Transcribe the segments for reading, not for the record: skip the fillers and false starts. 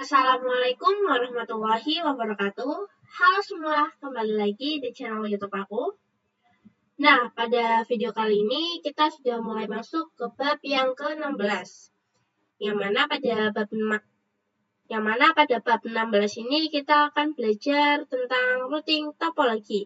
Assalamualaikum warahmatullahi wabarakatuh. Halo semua, kembali lagi di channel YouTube aku. Nah, pada video kali ini kita sudah mulai masuk ke bab yang ke-16. Yang mana pada bab 16 ini kita akan belajar tentang routing topologi.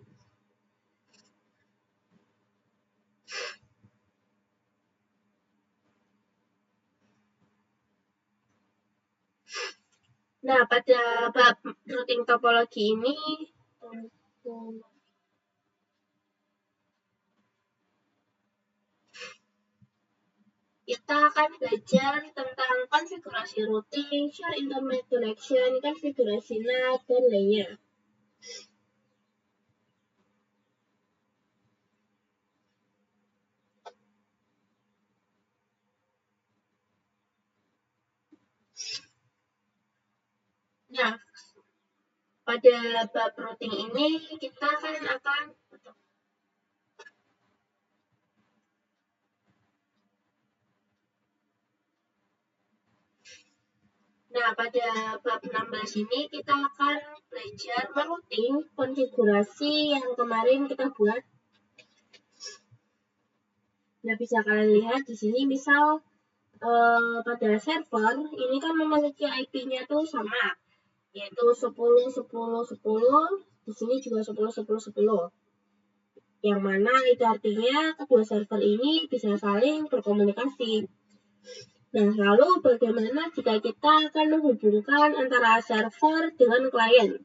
Nah, pada bab routing topologi ini kita akan belajar tentang konfigurasi routing, share internet connection, konfigurasi NAT, dan lainnya. Nah, pada bab routing ini kita akan Nah, pada bab 16 ini kita akan belajar merouting konfigurasi yang kemarin kita buat. Nah, bisa kalian lihat di sini misal pada server ini kan memiliki IP-nya tuh sama, yaitu 10.10.10, di sini juga 10.10.10. Yang mana itu artinya kedua server ini bisa saling berkomunikasi. Nah, lalu bagaimana jika kita akan menghubungkan antara server dengan klien?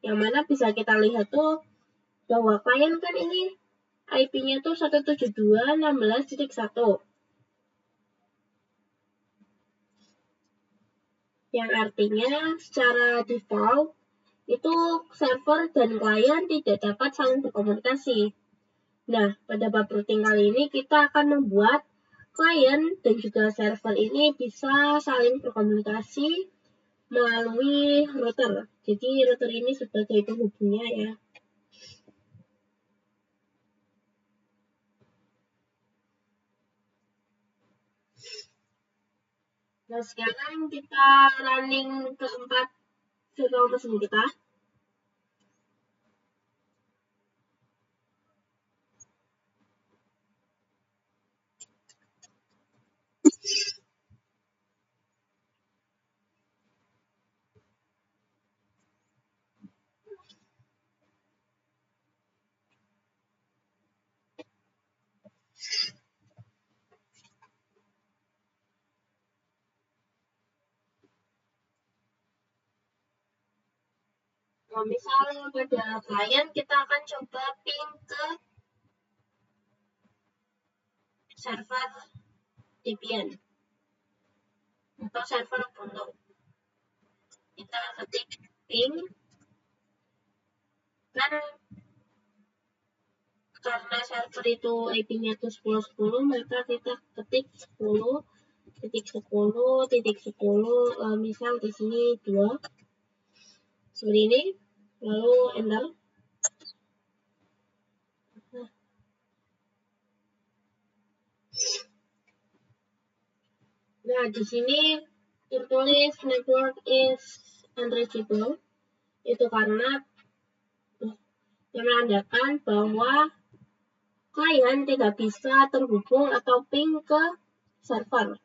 Yang mana bisa kita lihat tuh bahwa klien kan ini IP-nya tuh 172.16.1. Yang artinya secara default itu server dan klien tidak dapat saling berkomunikasi. Nah, pada bab routing kali ini kita akan membuat klien dan juga server ini bisa saling berkomunikasi melalui router. Jadi router ini sebagai penghubungnya ya. Nah, sekarang kita running keempat virtual machine kita. Nah, misalnya pada klien kita akan coba ping ke server Debian atau server Ubuntu. Kita ketik ping, kan karena server itu IP-nya itu 10.10, maka kita ketik 10.10.10, misal di sini 2 seperti ini, lalu enter. Nah, di sini tertulis network is unreachable. Itu karena menandakan bahwa klien tidak bisa terhubung atau ping ke server.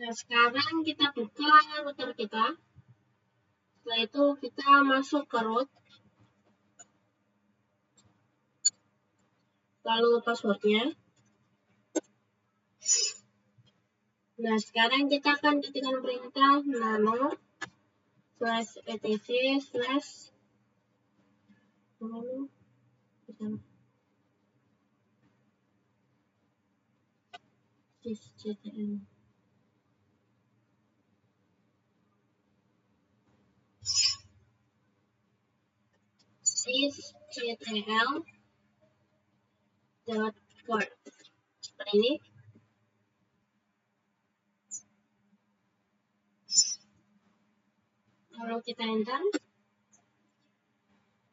Nah, sekarang kita buka router kita. Setelah itu kita masuk ke root. Lalu passwordnya. Nah, sekarang kita akan ketikkan perintah nano/etc/sysgtm. sysgtl.conf seperti ini. Lalu kita enter.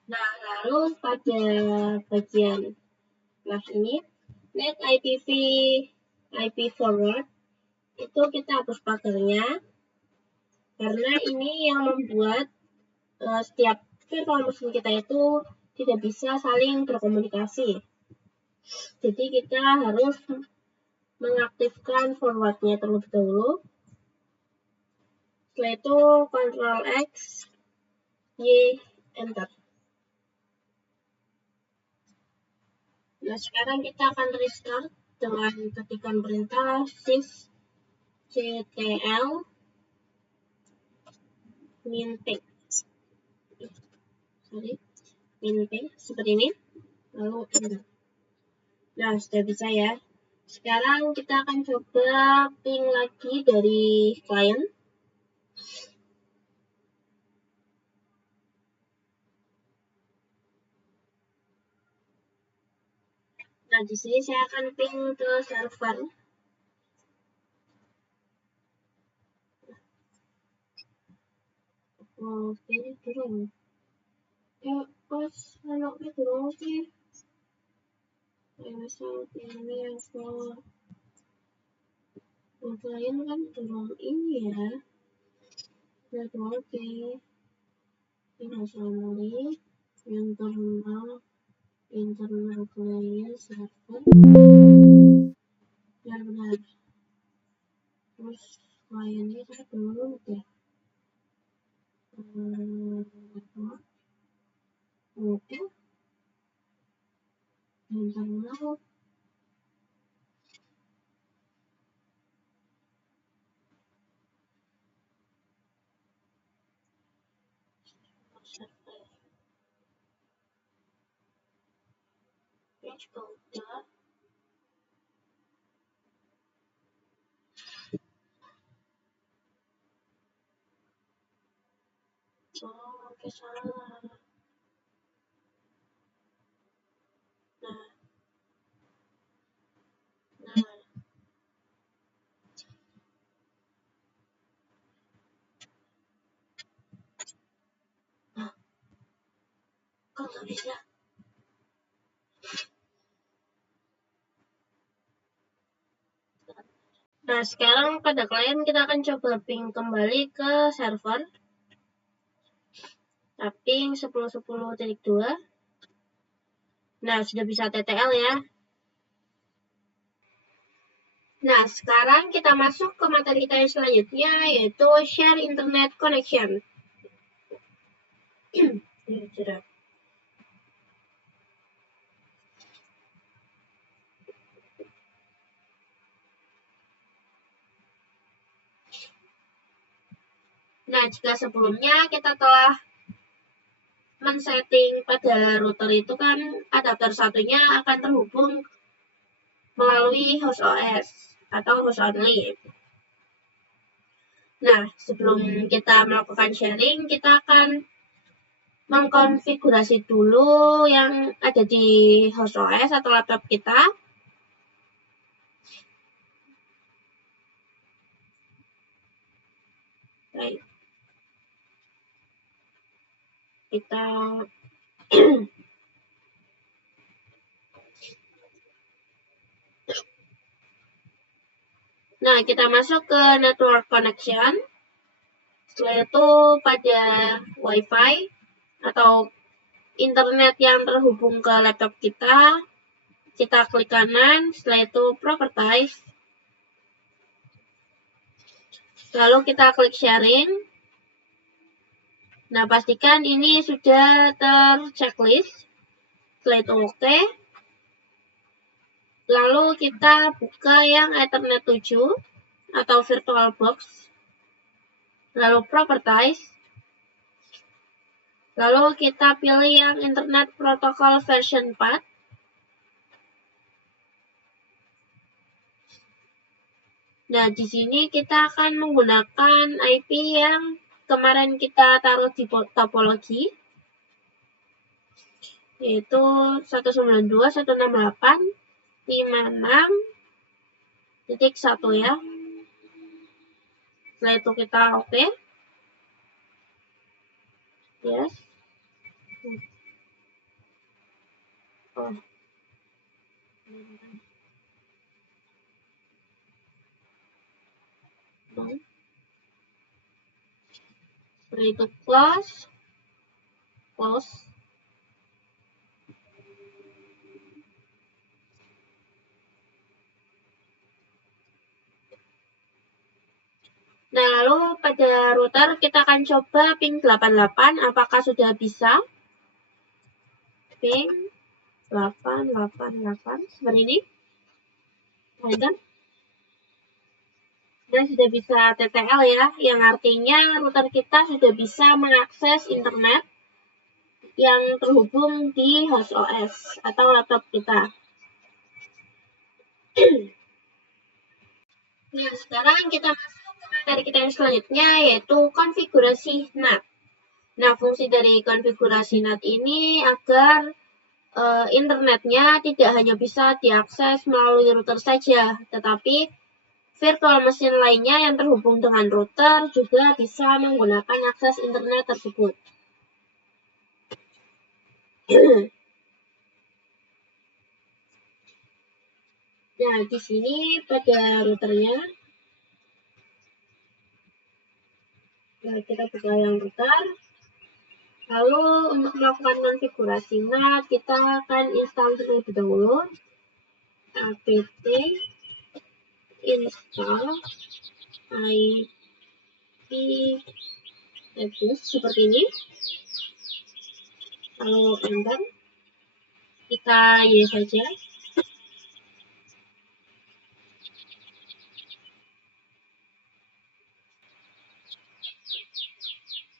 Nah, lalu pada bagian Nah, ini net IP forward itu kita hapus pagarnya karena ini yang membuat setiap virtual machine kita itu tidak bisa saling berkomunikasi. Jadi kita harus mengaktifkan forwardnya terlebih dahulu. Setelah itu Ctrl X, Y, Enter. Nah, sekarang kita akan restart dengan ketikan perintah sysctl -p seperti ini, lalu Enter. Nah, sudah bisa ya. Sekarang kita akan coba ping lagi dari klien. Nah, di sini saya akan ping ke server. Oke, turun. Pas anaknya turun sih. Misal ini yang klien kan turun ini ya. Oke. Ini hasilnya internal client server. Benar. Terus kliennya saya turun deh. Oke. Internal. Page builder. Oke, salah. Kok nggak bisa? Nah, sekarang pada klien kita akan coba ping kembali ke server. Ping 10.10.2. Nah, sudah bisa TTL ya. Nah, sekarang kita masuk ke materi kita yang selanjutnya, yaitu share internet connection. Nah, jika sebelumnya kita telah men-setting pada router itu kan adapter satunya akan terhubung melalui host OS atau host only. Nah, sebelum kita melakukan sharing, kita akan mengkonfigurasi dulu yang ada di host OS atau laptop kita. Baik. Kita Nah, kita masuk ke network connection. Setelah itu pada WiFi atau internet yang terhubung ke laptop kita klik kanan, setelah itu properties. Lalu kita klik sharing. Nah, pastikan ini sudah terchecklist. Setelah itu oke. Lalu kita buka yang Ethernet 7 atau VirtualBox. Lalu properties. Lalu kita pilih yang Internet Protocol version 4. Nah, di sini kita akan menggunakan IP yang kemarin kita taruh di topologi, yaitu 192.168.56.1 ya. Setelah itu kita oke. Yes. Setelah itu close. Nah, lalu pada router kita akan coba ping 88, apakah sudah bisa? Ping 888 seperti ini. Enter. Dan sudah bisa TTL ya, yang artinya router kita sudah bisa mengakses internet yang terhubung di host OS atau laptop kita. Nah, sekarang kita masuk ke materi kita yang selanjutnya, yaitu konfigurasi NAT. Nah, fungsi dari konfigurasi NAT ini agar internetnya tidak hanya bisa diakses melalui router saja, tetapi virtual machine lainnya yang terhubung dengan router juga bisa menggunakan akses internet tersebut. Nah, di sini pada routernya, nah, kita buka yang router. Lalu untuk melakukan konfigurasi NAT, kita akan install terlebih dahulu apt install IP address seperti ini. Lalu enter, kita yes saja.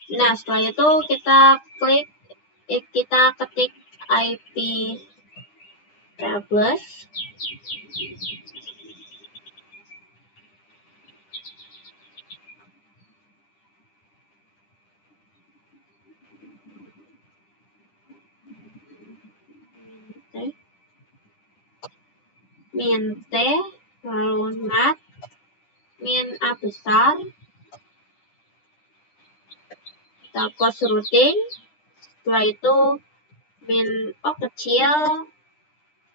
Nah, setelah itu kita ketik IP address. Min T, lalu NAT, min A besar, kita post routing, setelah itu min O kecil,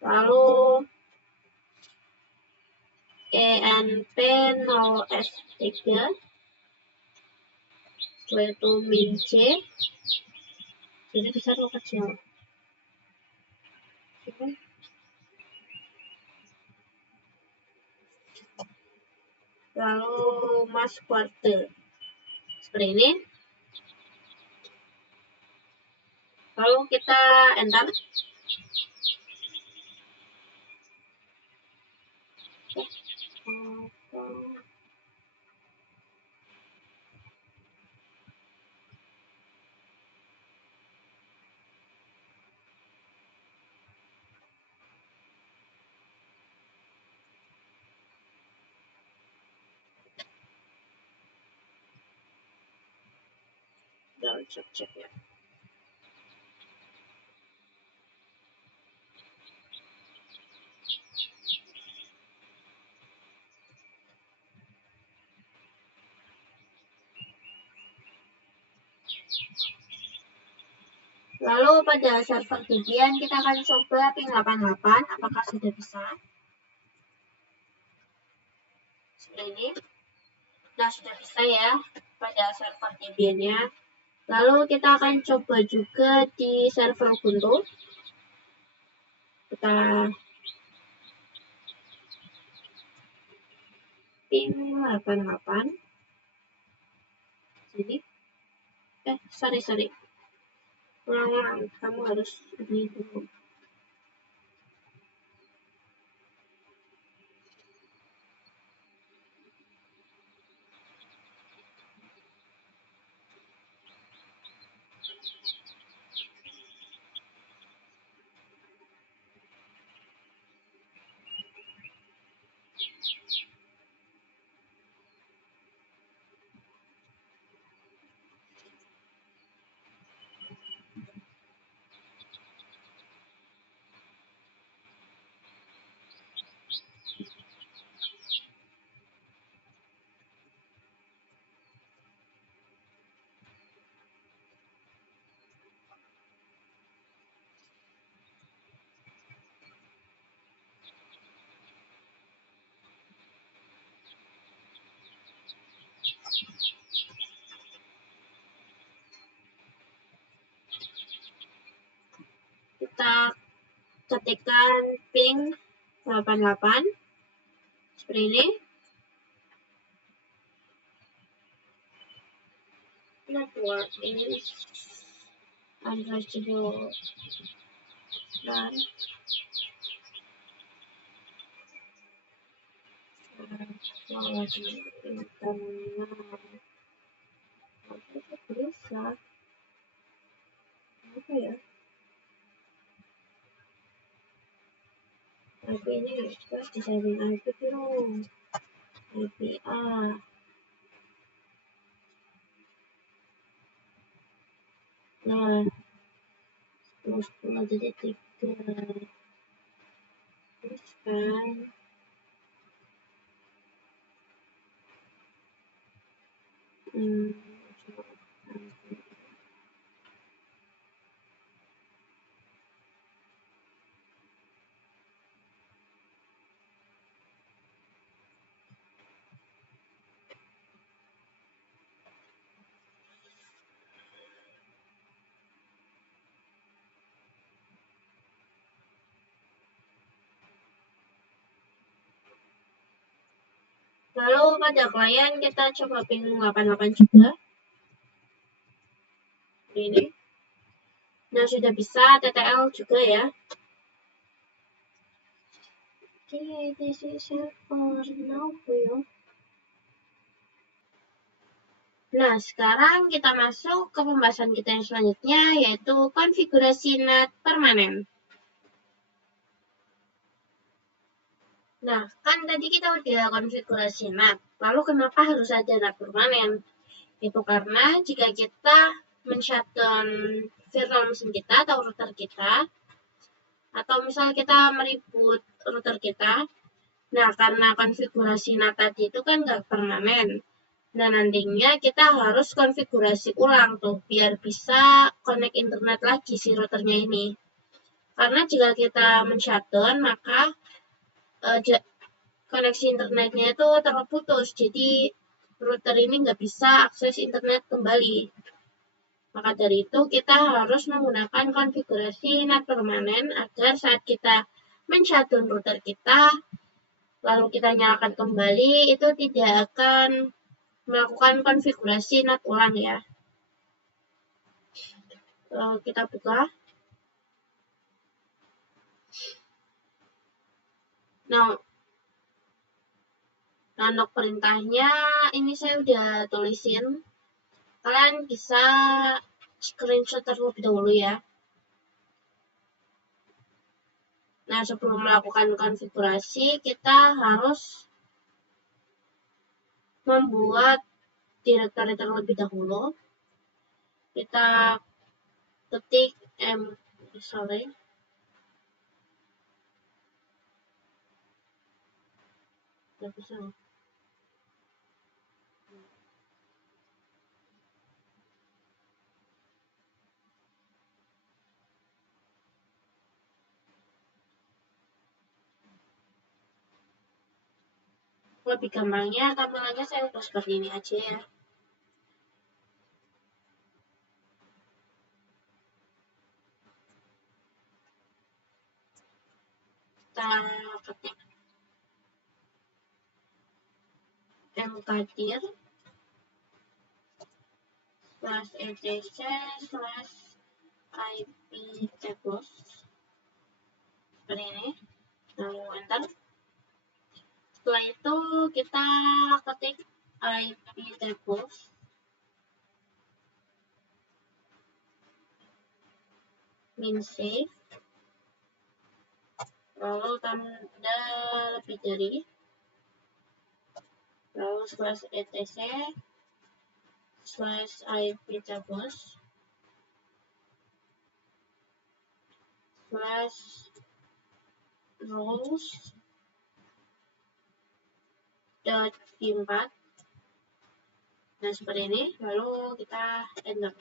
lalu ENP0S3, setelah itu min C, jadi besar atau kecil. Lalu mas quarter seperti ini. Lalu kita enter. Cek ya. Lalu pada server Debian kita akan coba ping 88, apakah sudah bisa? Seperti ini. Nah, sudah bisa ya pada server Debian-nya. Lalu kita akan coba juga di server Ubuntu. Kita ping 88. Jadi, sorry. Ulang, kamu harus ini dulu. ketikkan ping 88 seperti ini. Network is unreachable dan internal. Bisa apa ya? IP ini terus disaring IP dulu. IP A. Nah, terus jadi 3. Terus kan lalu pada klien kita coba ping 88 juga. Ini. Nah, sudah bisa TTL juga ya. Oke, this is server now ya. Nah, sekarang kita masuk ke pembahasan kita yang selanjutnya, yaitu konfigurasi NAT permanen. Nah, kan tadi kita udah konfigurasi NAT, lalu kenapa harus ada NAT permanen? Itu karena jika kita men-shutdown virtual machine kita atau router kita, atau misal kita mereboot router kita, nah karena konfigurasi NAT tadi itu kan nggak permanen. Nah, nantinya kita harus konfigurasi ulang tuh, biar bisa connect internet lagi si routernya ini. Karena jika kita men-shutdown, maka koneksi internetnya itu terputus, jadi router ini nggak bisa akses internet kembali. Maka dari itu, kita harus menggunakan konfigurasi NAT permanen agar saat kita men-shutdown router kita, lalu kita nyalakan kembali, itu tidak akan melakukan konfigurasi NAT ulang ya. Kita buka. Nah, untuk perintahnya ini saya udah tulisin. Kalian bisa screenshot terlebih dahulu ya. Nah, sebelum melakukan konfigurasi, kita harus membuat directory terlebih dahulu. Kita ketik nggak bisa. Lebih gampangnya tampilannya saya ubah seperti ini aja ya. Kita ketik mkdir /etc/iptables seperti ini, lalu enter. Setelah itu kita ketik iptables -save, lalu tanda lebih dari, lalu /etc/iptables/rows.v4. Nah, seperti ini, lalu kita enter.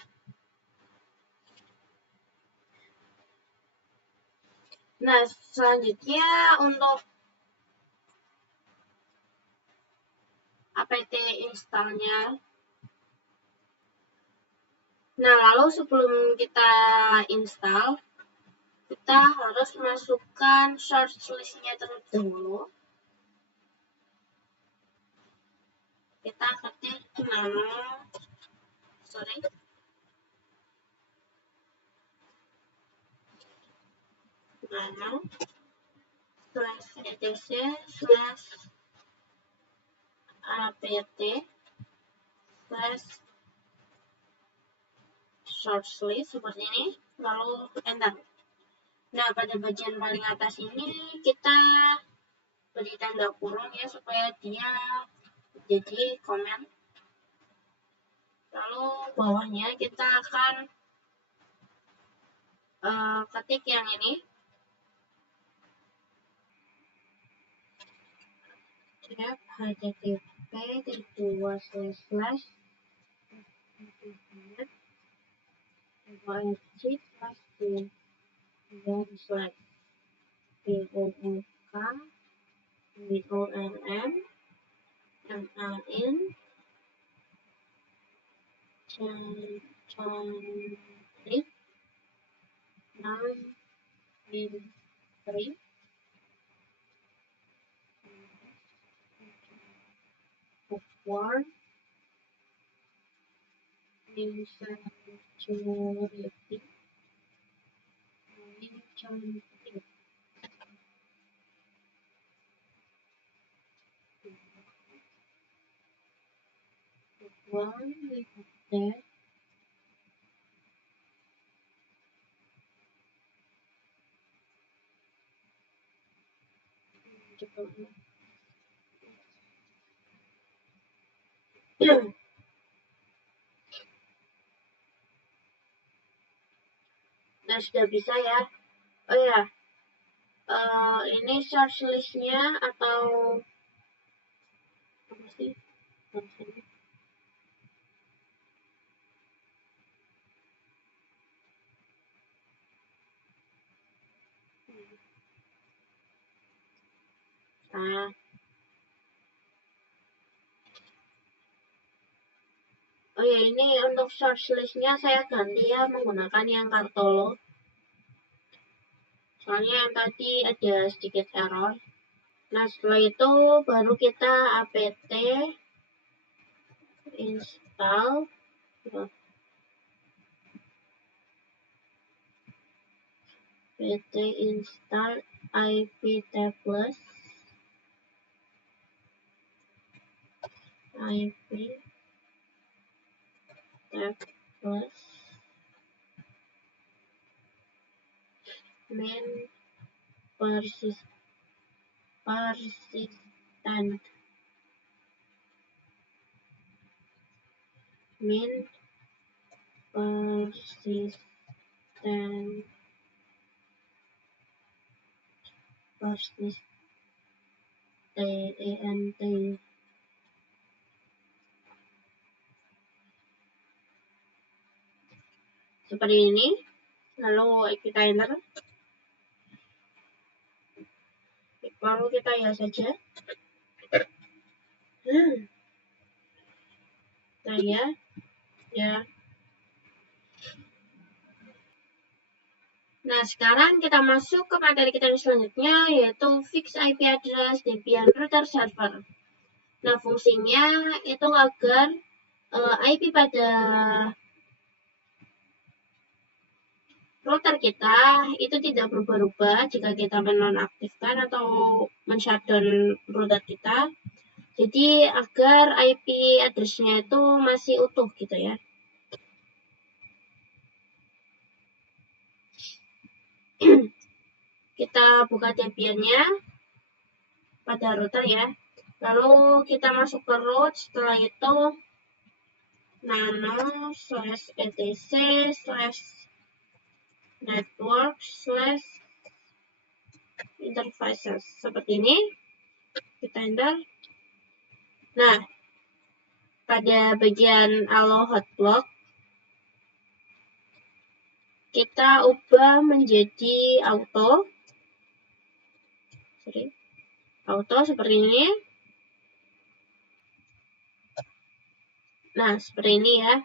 Nah, selanjutnya untuk apt installnya. Nah, lalu sebelum kita install, kita harus masukkan source list-nya terlebih dahulu. Kita ketik nano slash etc slash apt slash source list seperti ini, lalu enter. Nah, pada bagian paling atas ini kita beri tanda kurung ya, supaya dia jadi komen. Lalu bawahnya kita akan ketik yang ini, nah sudah bisa ya. Oh ya, ini source list-nya atau apa sih? Oh ya, ini untuk source list-nya saya ganti ya, menggunakan yang Kartolo. Soalnya yang tadi ada sedikit error. Nah, setelah itu baru kita apt install iptables main persistent seperti ini. Lalu kita enter, lalu kita ya saja. Nah ya. Nah, sekarang kita masuk ke materi kita yang selanjutnya, yaitu fix IP address Debian router server. Nah, fungsinya itu agar IP pada router kita itu tidak berubah-ubah jika kita menonaktifkan atau men-shutdown router kita. Jadi agar IP address-nya itu masih utuh gitu ya. Kita buka Debian-nya pada router ya. Lalu kita masuk ke root, setelah itu nano /etc /network /interfaces seperti ini. Kita enter. Nah, pada bagian allow hotblock kita ubah menjadi auto seperti ini. Nah, seperti ini ya.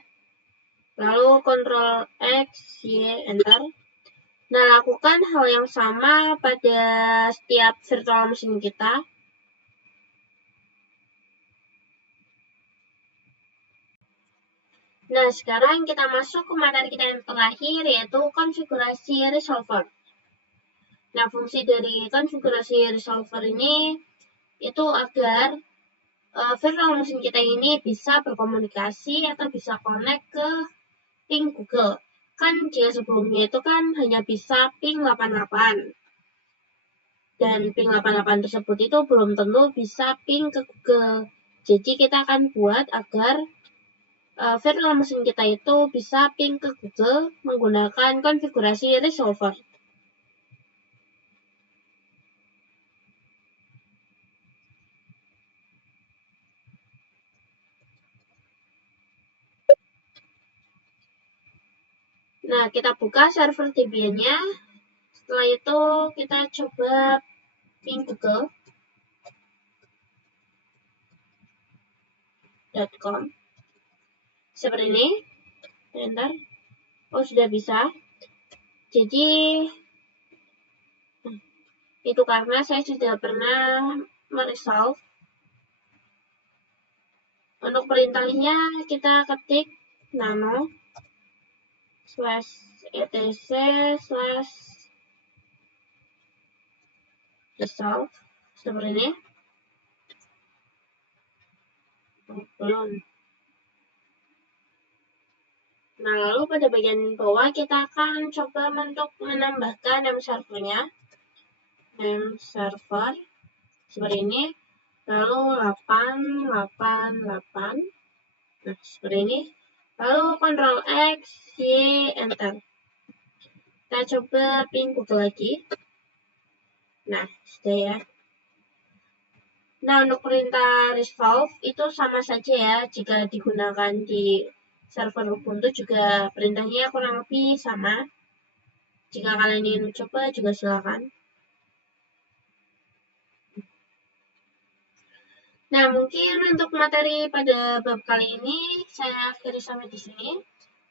Lalu Ctrl X, Y, enter. Nah, lakukan hal yang sama pada setiap virtual machine kita. Nah, sekarang kita masuk ke materi kita yang terakhir, yaitu konfigurasi resolver. Nah, fungsi dari konfigurasi resolver ini itu agar virtual machine kita ini bisa berkomunikasi atau bisa connect ke ping Google. Kan jika sebelumnya itu kan hanya bisa ping 88. Dan ping 88 tersebut itu belum tentu bisa ping ke Google. Jadi kita akan buat agar virtual machine kita itu bisa ping ke Google menggunakan konfigurasi resolver. Nah, kita buka server Debian-nya. Setelah itu kita coba ping google.com. Seperti ini. Bentar. Oh, sudah bisa. Jadi, itu karena saya sudah pernah meresolve. Untuk perintahnya kita ketik nano /etc/resolve seperti ini. Belum. Nah, lalu pada bagian bawah kita akan coba untuk menambahkan name servernya. Name server seperti ini. Lalu 888. Nah, seperti ini. Lalu Ctrl X, Y, Enter. Kita coba ping Google lagi. Nah, sudah ya. Nah, untuk perintah resolve itu sama saja ya. Jika digunakan di server Ubuntu juga perintahnya kurang lebih sama. Jika kalian ingin coba juga silakan. Nah, mungkin untuk materi pada bab kali ini saya akhiri sampai di sini.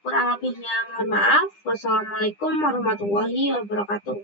Kurang lebihnya mohon maaf. Wassalamualaikum warahmatullahi wabarakatuh.